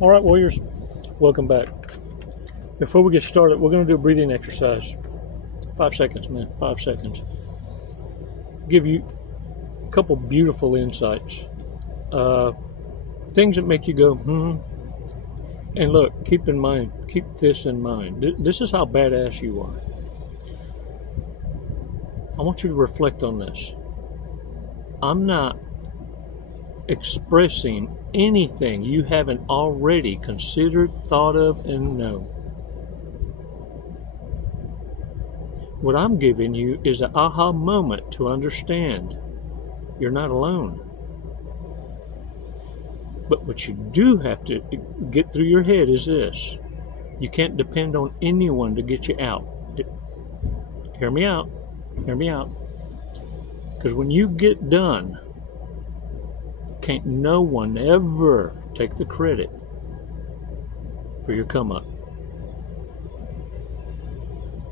All right, warriors, welcome back. Before we get started, we're going to do a breathing exercise. 5 seconds, man, 5 seconds. Give you a couple beautiful insights. Things that make you go, And look, keep this in mind. This is how badass you are. I want you to reflect on this. I'm not expressing anything you haven't already considered, thought of, and know. What I'm giving you is an aha moment to understand you're not alone. But what you do have to get through your head is this. You can't depend on anyone to get you out. Hear me out. Hear me out. Because when you get done, can't no one ever take the credit for your come up.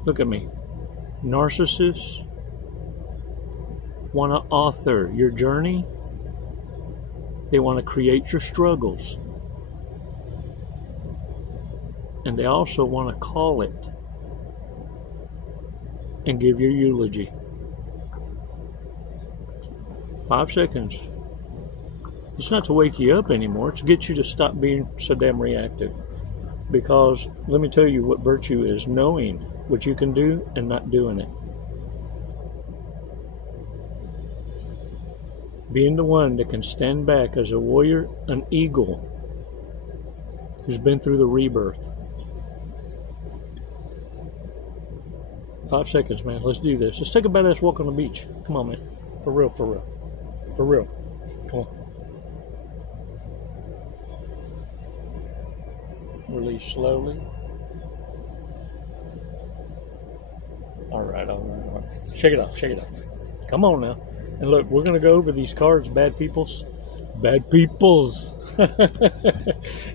Look at me. Narcissists want to author your journey. They want to create your struggles. And they also want to call it and give your eulogy. 5 seconds. It's not to wake you up anymore. It's to get you to stop being so damn reactive. Because let me tell you what virtue is: knowing what you can do and not doing it. Being the one that can stand back as a warrior, an eagle who's been through the rebirth. 5 seconds, man. Let's do this. Let's take a badass walk on the beach. Come on, man. For real, for real. For real. Come on. Release slowly. All right. Shake it off, shake it off. Come on now. And look, we're going to go over these cards, bad peoples. Bad peoples.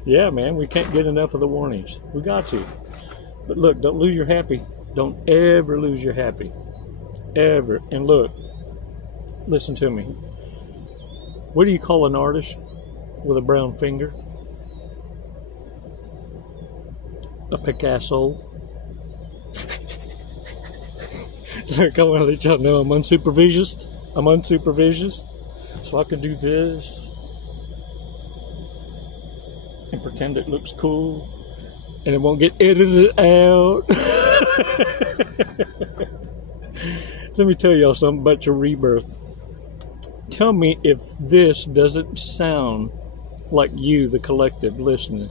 Yeah, man, we can't get enough of the warnings. We got to. But look, don't lose your happy. Don't ever lose your happy. Ever. And look, listen to me. What do you call an artist with a brown finger? A Picasso. Look, I want to let y'all know I'm unsupervised. I'm unsupervised. So I can do this and pretend it looks cool and it won't get edited out. Let me tell y'all something about your rebirth. Tell me if this doesn't sound like you, the collective, listening.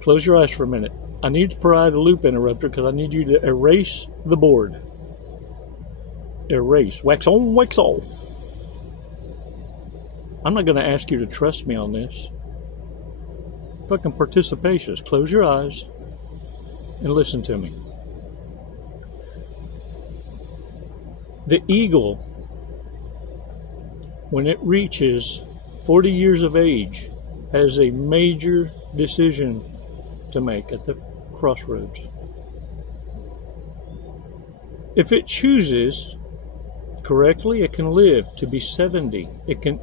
Close your eyes for a minute. I need to provide a loop interrupter because I need you to erase the board. Erase. Wax on, wax off. I'm not going to ask you to trust me on this. Fucking participations. Close your eyes and listen to me. The eagle, when it reaches 40 years of age, has a major decision to make at the crossroads. If it chooses correctly, it can live to be 70. It can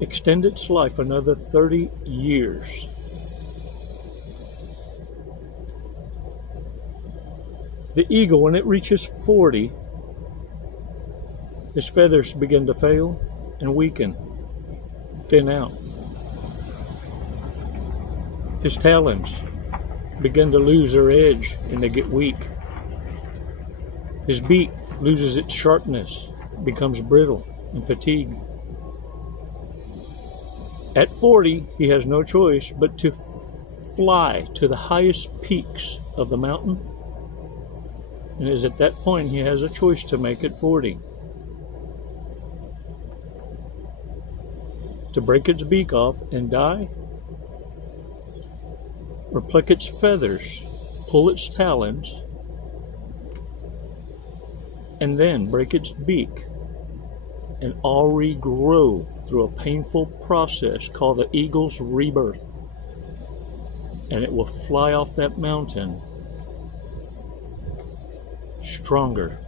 extend its life another 30 years. The eagle, when it reaches 40, his feathers begin to fail and weaken, thin out. His talons begin to lose their edge and they get weak. His beak loses its sharpness, becomes brittle and fatigued. At 40, he has no choice but to fly to the highest peaks of the mountain. And it is at that point he has a choice to make at 40. To break its beak off and die, or pluck its feathers, pull its talons, and then break its beak and all regrow through a painful process called the eagle's rebirth. And it will fly off that mountain stronger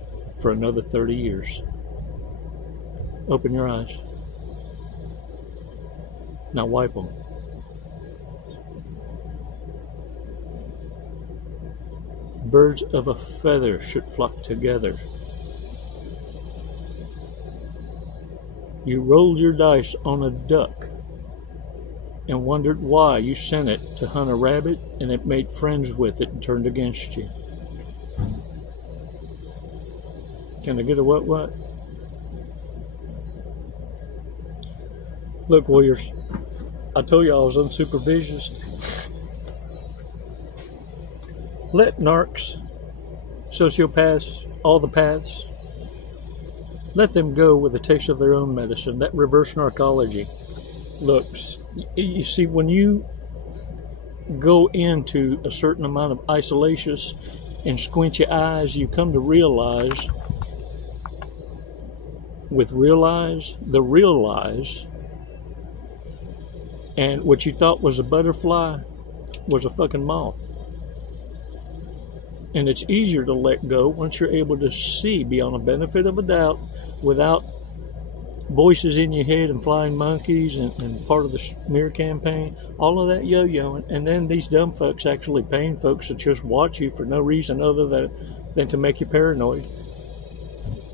for another 30 years. Open your eyes. Now wipe them. birds of a feather should flock together. You rolled your dice on a duck and wondered why you sent it to hunt a rabbit, and it made friends with it and turned against you. Can I get a what? Look, warriors, I told you I was unsupervised. Let narcs, sociopaths, all the paths, let them go with a taste of their own medicine, that reverse narcology. Look, you see, when you go into a certain amount of isolation and squint your eyes, you come to realize, with realize, the real lies, and what you thought was a butterfly was a fucking moth. And it's easier to let go once you're able to see beyond the benefit of a doubt, without voices in your head and flying monkeys and part of the smear campaign, all of that yo-yoing, and then these dumb fucks actually paying folks to just watch you for no reason other than to make you paranoid.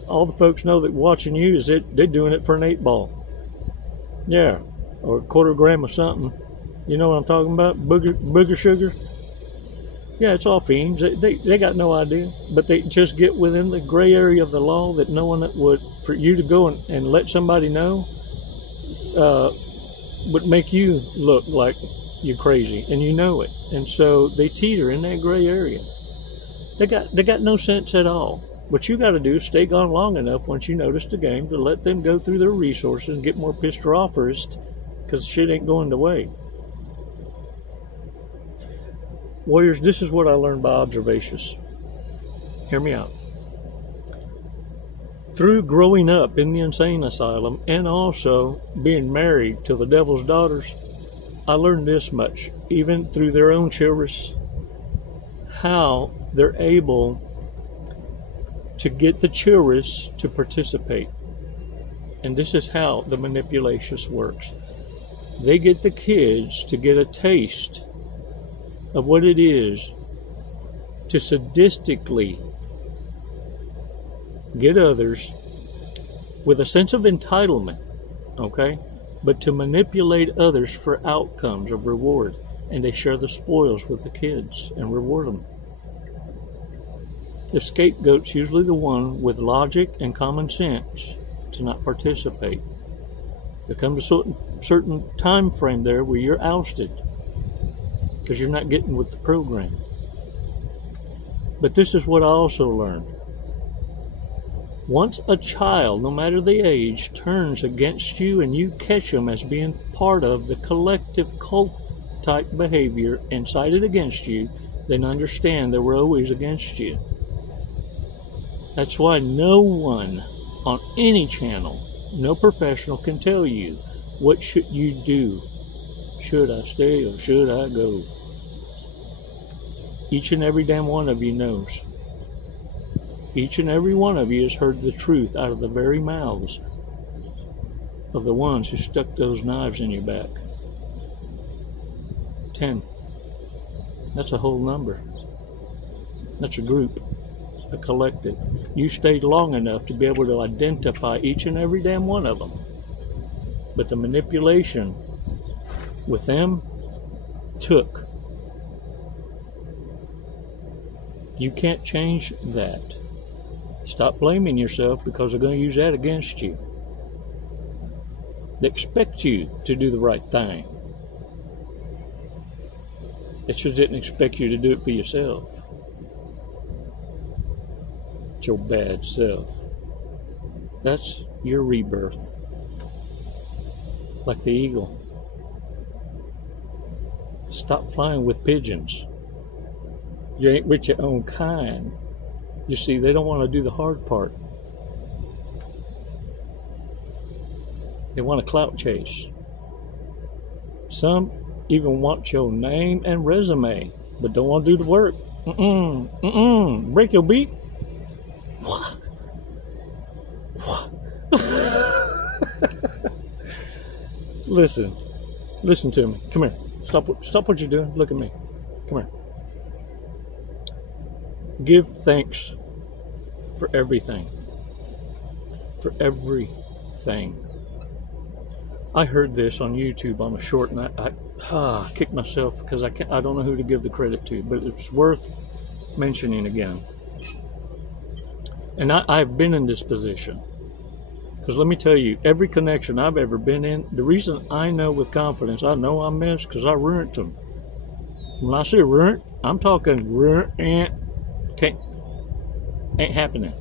All the folks know that watching you is they're doing it for an 8-ball. Yeah, or a quarter gram of something. You know what I'm talking about? Booger sugar. Yeah, it's all fiends. They got no idea, but they just get within the gray area of the law that no one that would, for you to go and let somebody know, would make you look like you're crazy, and you know it. And so they teeter in that gray area. They got no sense at all. What you got to do is stay gone long enough once you notice the game to let them go through their resources and get more pissed off first, because shit ain't going the way. Warriors, this is what I learned by observations. Hear me out. Through growing up in the insane asylum and also being married to the devil's daughters, I learned this much, even through their own children, how they're able to get the children to participate. And this is how the manipulation works. They get the kids to get a taste of what it is to sadistically get others with a sense of entitlement, okay? But to manipulate others for outcomes of reward. And they share the spoils with the kids and reward them. The scapegoat's usually the one with logic and common sense to not participate. There comes a certain time frame there where you're ousted because you're not getting with the program. But this is what I also learned. Once a child, no matter the age, turns against you and you catch them as being part of the collective cult type behavior incited against you, then understand they were always against you. That's why no one on any channel, no professional, can tell you what should you do. Should I stay or should I go? Each and every damn one of you knows. Each and every one of you has heard the truth out of the very mouths of the ones who stuck those knives in your back. 10. That's a whole number. That's a group, a collective. You stayed long enough to be able to identify each and every damn one of them. But the manipulation with them took. You can't change that. Stop blaming yourself because they're going to use that against you. They expect you to do the right thing. They just didn't expect you to do it for yourself. It's your bad self. That's your rebirth. Like the eagle. Stop flying with pigeons. You ain't with your own kind. You see, they don't want to do the hard part. They want a clout chase. Some even want your name and resume, but don't want to do the work. Break your beak. What? Listen to me. Come here. Stop what you're doing. Look at me. Come here. Give thanks for everything. For everything. I heard this on YouTube on a short, and I kicked myself because I don't know who to give the credit to, but it's worth mentioning again. And I've been in this position. Because let me tell you, every connection I've ever been in, the reason I know with confidence I know I missed, because I ruined them. When I say ruined, I'm talking ruined, ain't happening.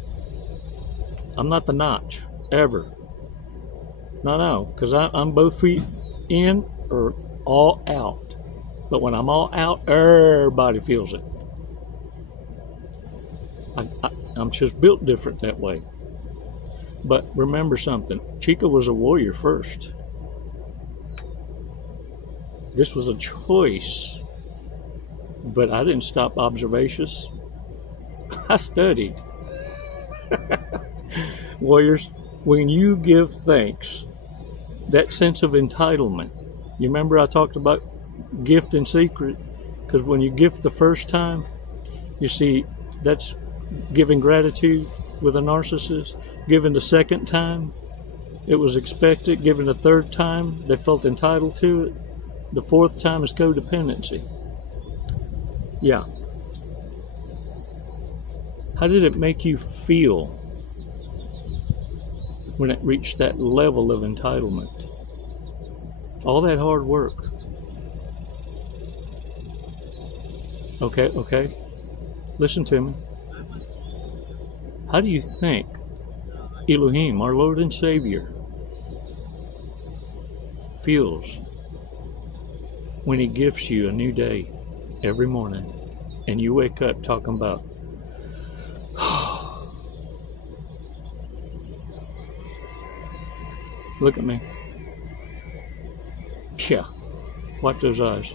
I'm not the notch, ever. No, because I'm both feet in or all out. But when I'm all out, everybody feels it. I'm just built different that way. But remember something, Chico was a warrior first. This was a choice. But I didn't stop observations. I studied. Warriors, when you give thanks, that sense of entitlement, you remember I talked about gift in secret? Because when you gift the first time, you see, that's giving gratitude with a narcissist. Given the second time, it was expected. Given the third time, they felt entitled to it. The fourth time is codependency. Yeah. How did it make you feel when it reached that level of entitlement? All that hard work. Okay. Listen to me. How do you think Elohim, our Lord and Savior, feels when He gives you a new day every morning and you wake up talking about, look at me. Yeah, wipe those eyes.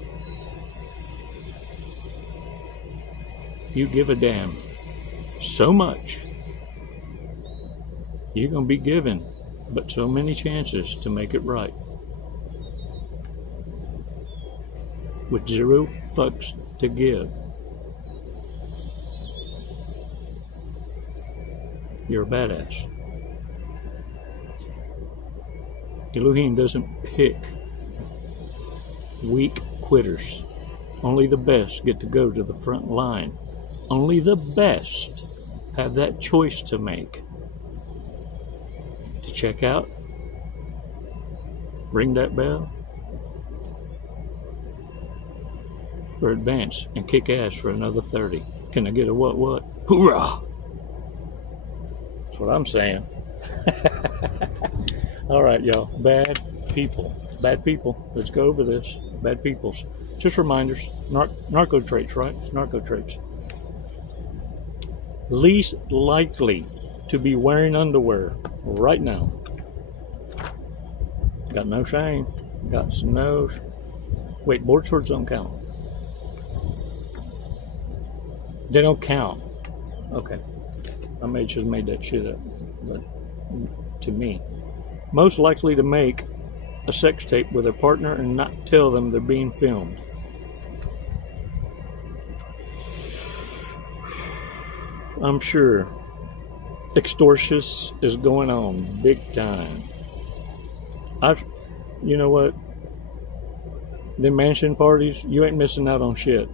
You give a damn so much. You're going to be given but so many chances to make it right. With 0 fucks to give. You're a badass. Elohim doesn't pick weak quitters. Only the best get to go to the front line. Only the best have that choice to make. To check out, ring that bell, or advance and kick ass for another 30. Can I get a what? Hoorah! That's what I'm saying. All right, y'all. Bad people. Let's go over this. Bad peoples. Just reminders. Narco traits, right? Narco traits. Least likely to be wearing underwear right now. Got no shame. Got some nose. Wait, board shorts don't count. They don't count. Okay. I just made that shit up. But to me. Most likely to make a sex tape with their partner and not tell them they're being filmed. I'm sure extortions is going on big time. You know what? The mansion parties, you ain't missing out on shit.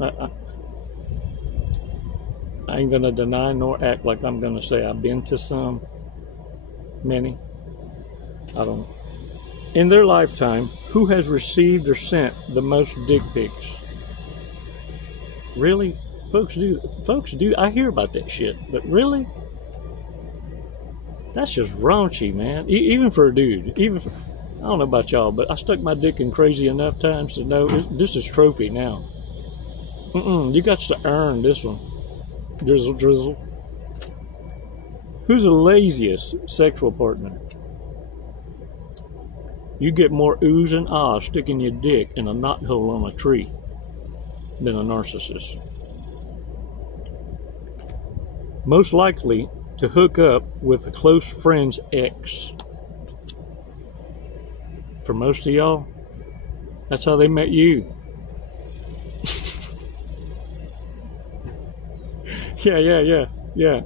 I ain't gonna deny nor act like I'm gonna say I've been to some. Many. I don't know. In their lifetime, who has received or sent the most dick pics? Really? Folks do. I hear about that shit, but really? That's just raunchy, man. Even for a dude. I don't know about y'all, but I stuck my dick in crazy enough times to know this is trophy now. You got to earn this one. Drizzle. Who's the laziest sexual partner? You get more oohs and ahs sticking your dick in a knothole on a tree than a narcissist. Most likely to hook up with a close friend's ex. For most of y'all, that's how they met you. Yeah.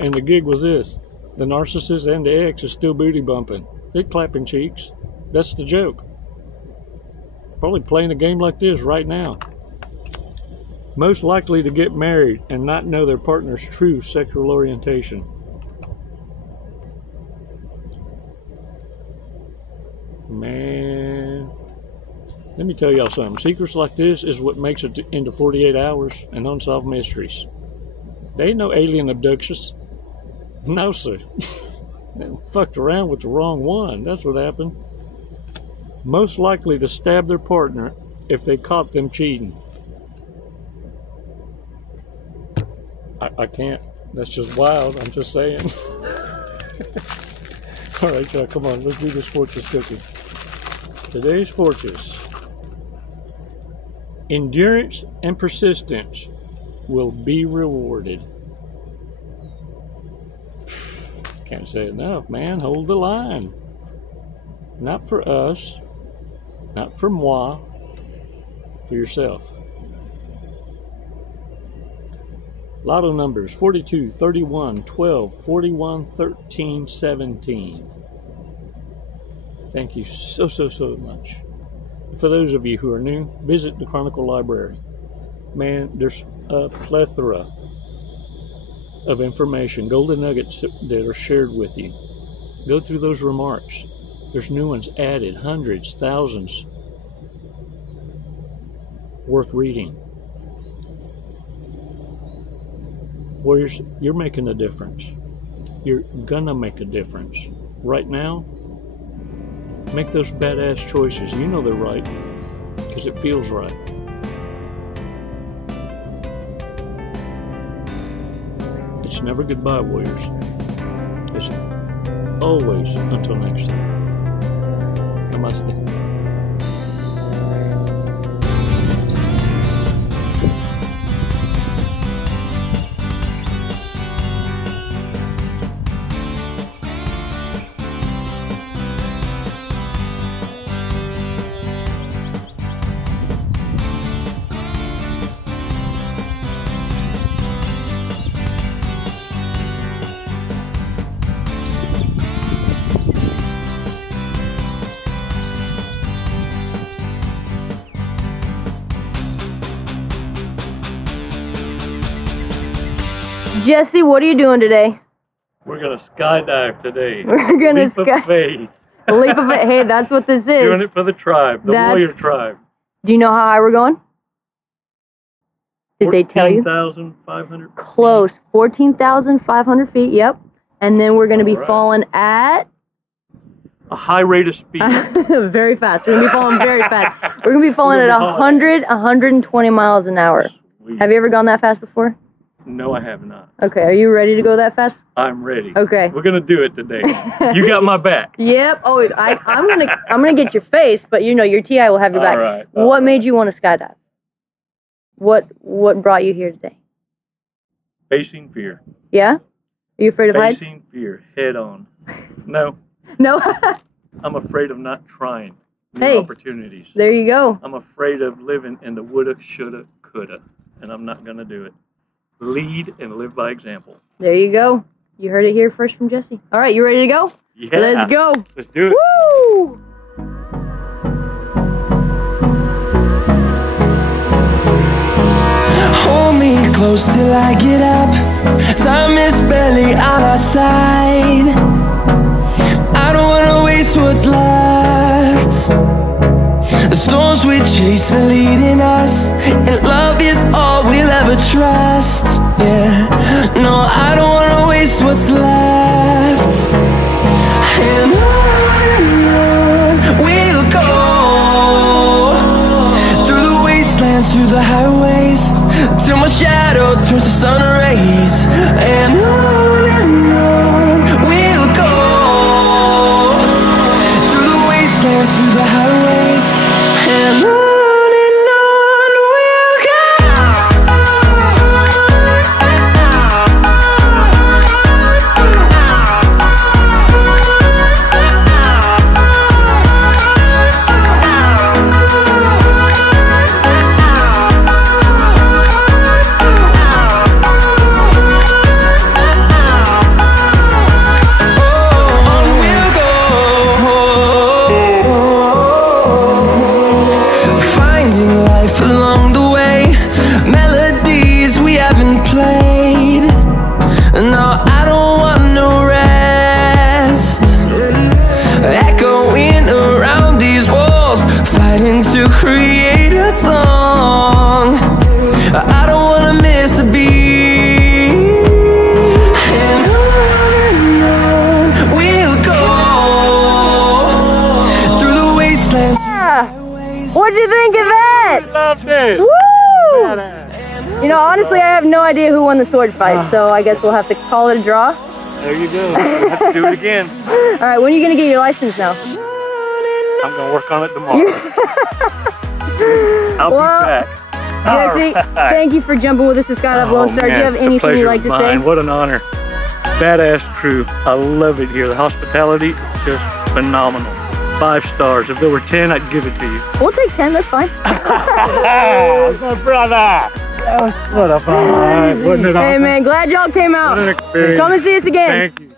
And the gig was this. The narcissist and the ex is still booty bumping. They're clapping cheeks. That's the joke. Probably playing a game like this right now. Most likely to get married and not know their partner's true sexual orientation. Man, let me tell y'all something. Secrets like this is what makes it into 48 hours and unsolved mysteries. They ain't no alien abductions. No, sir. They fucked around with the wrong one. That's what happened. Most likely to stab their partner if they caught them cheating. I can't. That's just wild. I'm just saying. All right, y'all, come on. Let's do this fortress cookie. Today's fortress. Endurance and persistence will be rewarded. Can't say it enough, man. Hold the line. Not for us. Not for moi. For yourself. Lotto numbers 42, 31, 12, 41, 13, 17. Thank you so much. For those of you who are new, visit the Chronicle Library. Man, there's a plethora of information, golden nuggets that are shared with you. Go through those remarks. There's new ones added, hundreds, thousands. Worth reading. Warriors, you're making a difference. You're gonna make a difference. Right now, make those badass choices. You know they're right, because it feels right. It's never goodbye, warriors. It's always until next time. Namaste. Jesse, what are you doing today? We're gonna skydive today. We're gonna leap of faith. Leap of faith. Hey, that's what this is. Doing it for the tribe, the warrior tribe. Do you know how high we're going? Did they tell you? 14,500. Close. 14,500 feet. Yep. And then we're gonna be falling at a high rate of speed. Very fast. We're gonna be falling very fast. We're gonna be falling at 120 miles an hour. Sweet. Have you ever gone that fast before? No, I have not. Okay, are you ready to go that fast? I'm ready. Okay. We're gonna do it today. You got my back. Yep. Oh, I'm gonna get your face, but you know your TI will have your back. All right. What made you want to skydive? What brought you here today? Facing fear. Yeah? Are you afraid of heights? Facing fear head on. No. No. I'm afraid of not trying new opportunities. There you go. I'm afraid of living in the woulda, shoulda, coulda, and I'm not gonna do it. Lead and live by example. There you go. You heard it here first from Jesse. All right, you ready to go? Yeah. Let's go. Let's do it. Woo! Hold me close till I get up. Time is barely on our side. I don't wanna waste what's left. The storms we chase are leading us, and love is all we'll ever trust. Yeah, no, I don't wanna waste what's left. And on we'll go, through the wastelands, through the highways, till my shadow turns to sun rays. And on we'll go, through the wastelands, through the highways, and on we'll go. something. Woo! Badass. You know, honestly, I have no idea who won the sword fight, so I guess we'll have to call it a draw. There you go. We'll have to do it again. All right, when are you gonna get your license now? I'm gonna work on it tomorrow. I'll be back. Jesse, thank you for jumping with us to Skydive Lone Star. Do you have anything you'd like to say? What an honor. Badass crew. I love it here. The hospitality, just phenomenal. 5 stars. If there were 10, I'd give it to you. We'll take 10, that's fine. My brother. What a fun ride. Wasn't it awesome? Hey man, glad y'all came out. What an experience. Come and see us again. Thank you.